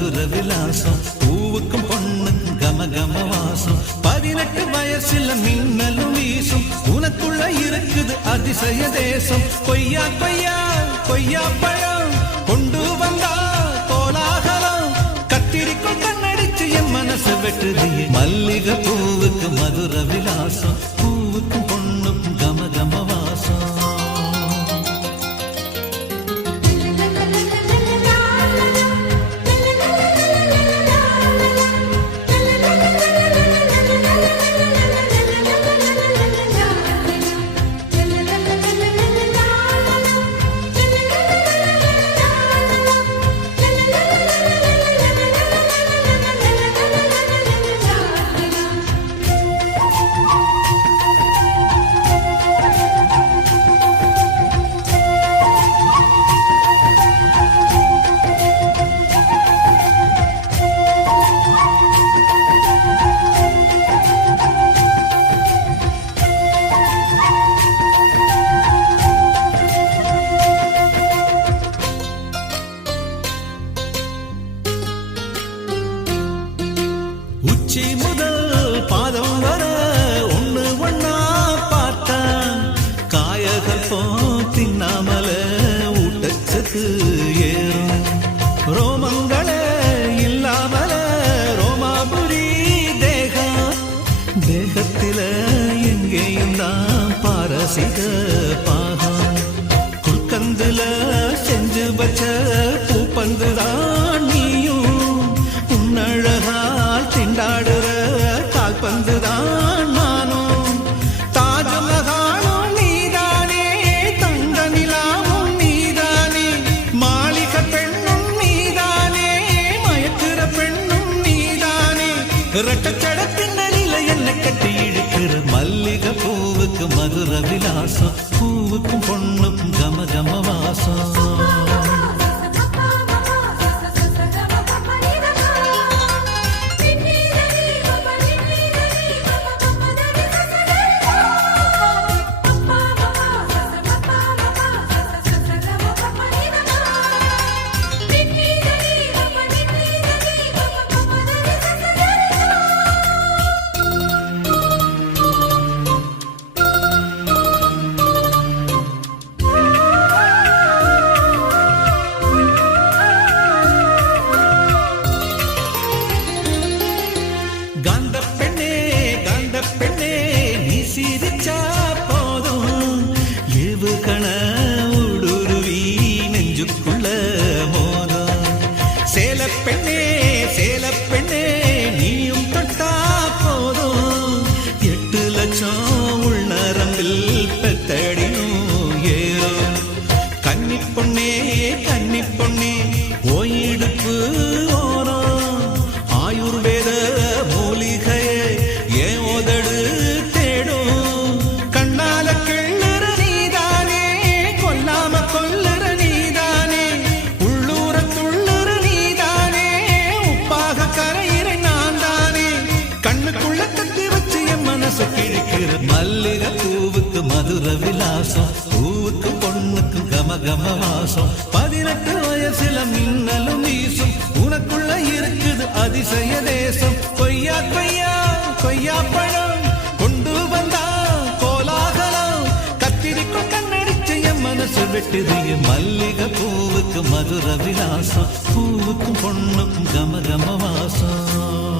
மதுர விலாசம் பூவுக்கும் பொண்ணுக்கும் கம கம வாசம். பதினெட்டு வயசுல மின்னலும் வீசும். உனக்குள்ள இருக்குது அதிசய தேசம். கொய்யா கொய்யா கொய்யா பழம். கொண்டு வந்தா கோலாகலம். கத்திரிக்கும் கண்ணடிச்சு என் மனசு வெட்டுது. மல்லிகை பூவுக்கு மதுர விலாசம் பூவுக்கும் உச்சி முதல் பாதம் வர ஒண்ணு ஒண்ணா பார்த்தா காயகள் தின்னாமல ஊட்டச்சத்து ஏறும். ரோமங்கள இல்லாமல ரோமாபுரி தேகம். தேகத்தில எங்கேயும் தான் பாரசிக பாகம். குற்கந்துல செஞ்சு வச்ச பூப்பந்து தான் உன்னழகால் கால்பந்து தான் நானும் தாஜ்மஹாலும் நீதானே தங்க நிலாவும் நீதானே மாளிக பெண்ணும் நீதானே மயக்கிற பெண்ணும் நீதானே. ரெட்டச்சடத்தின் நிலை என்ன கட்டி இழுக்கிற மல்லிகை பூவுக்கு மதுர விலாசம் பூவுக்கும் பொண்ணுக்கும் கம கம வாசம். பெண்ணே சேல பெண்ணே நீயும் தொட்டா போதும். எட்டு லட்சம் உள்நரம்பில் பெத்தடி மல்லிக பூவுக்கு மதுர விலாசம் பூவுக்கு பொண்ணுக்கு கம கம வாசம். பதினெட்டு வயசுல மின்னலும் வீசும். உனக்குள்ள இருக்குது அதிசய தேசம். கொய்யா கொய்யா கொய்யா பழம். கொண்டு வந்தா கோலாகலம். கத்திரிக்கும் கண்ணடிச்ச என் மனசு வெட்டுது. மல்லிக பூவுக்கு மதுர விலாசம். பூவுக்கும் பொண்ணுக்கும் கம கம வாசம்.